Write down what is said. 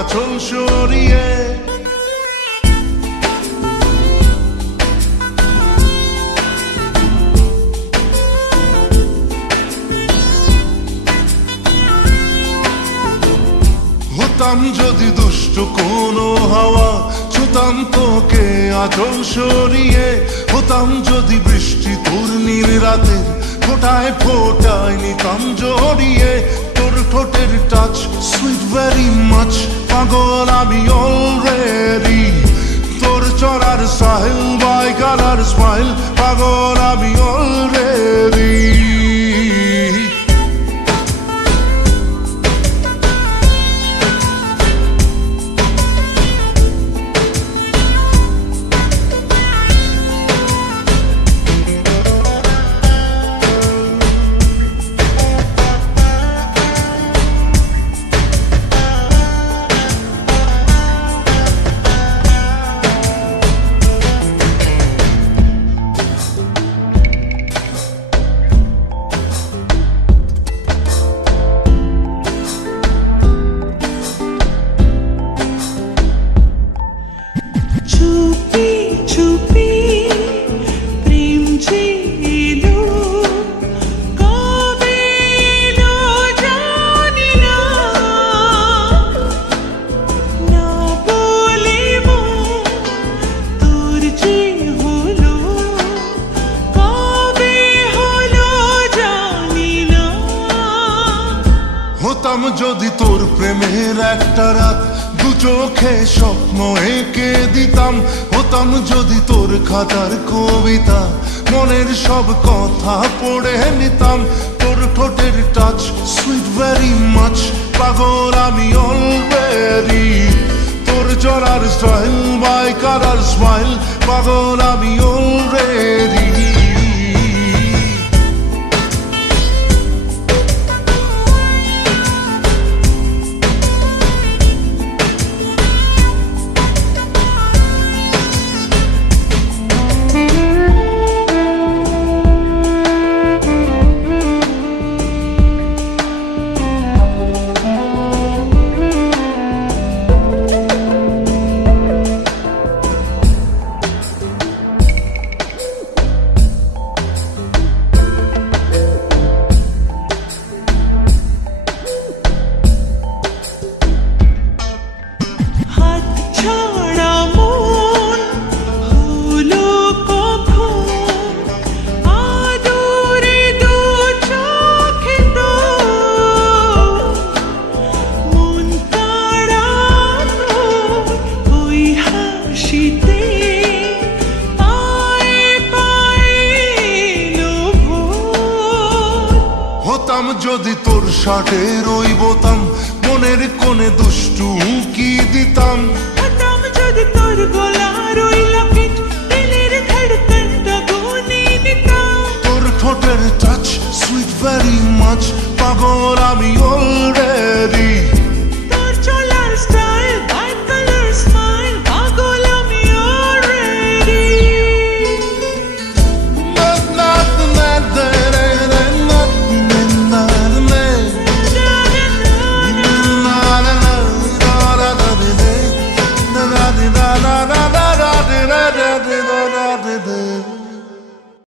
আঁচল সরিয়ে। হতাম যদি দুষ্ট কোনো হাওয়া, ছুতাম তোকে আঁচল সরিয়ে। হতাম যদি বৃষ্টি তোর নীল রাতের ফোটায় ফোটায় নিতাম জড়িয়ে। তোর ঠোঁটের টাচ সুইট ভেরি মাচ, পাগল আমি অলরেডি। তোর চড়ার স্টাইল বাই কালার স্মাইল, পাগল আমি অলরেডি। হতাম যদি তোর প্রেমের একটা রাত, দু চোখে স্বপ্ন এঁকে দিতাম। হতাম যদি তোর খাতার কবিতা, মনের সব কথা পড়ে নিতাম। তোর ঠোঁটের টাচ সুইট ভেরি মাচ, পাগল আমি অলরেডি। তোর চড়ার স্টাইল বাই কালার স্মাইল, পাগল আমি অলরেডি। হতাম যদি তোর শার্টের ওই বোতাম, মনের কোণে দুষ্টু উঁকি দিতাম। হতাম যদি তোর গলার ওই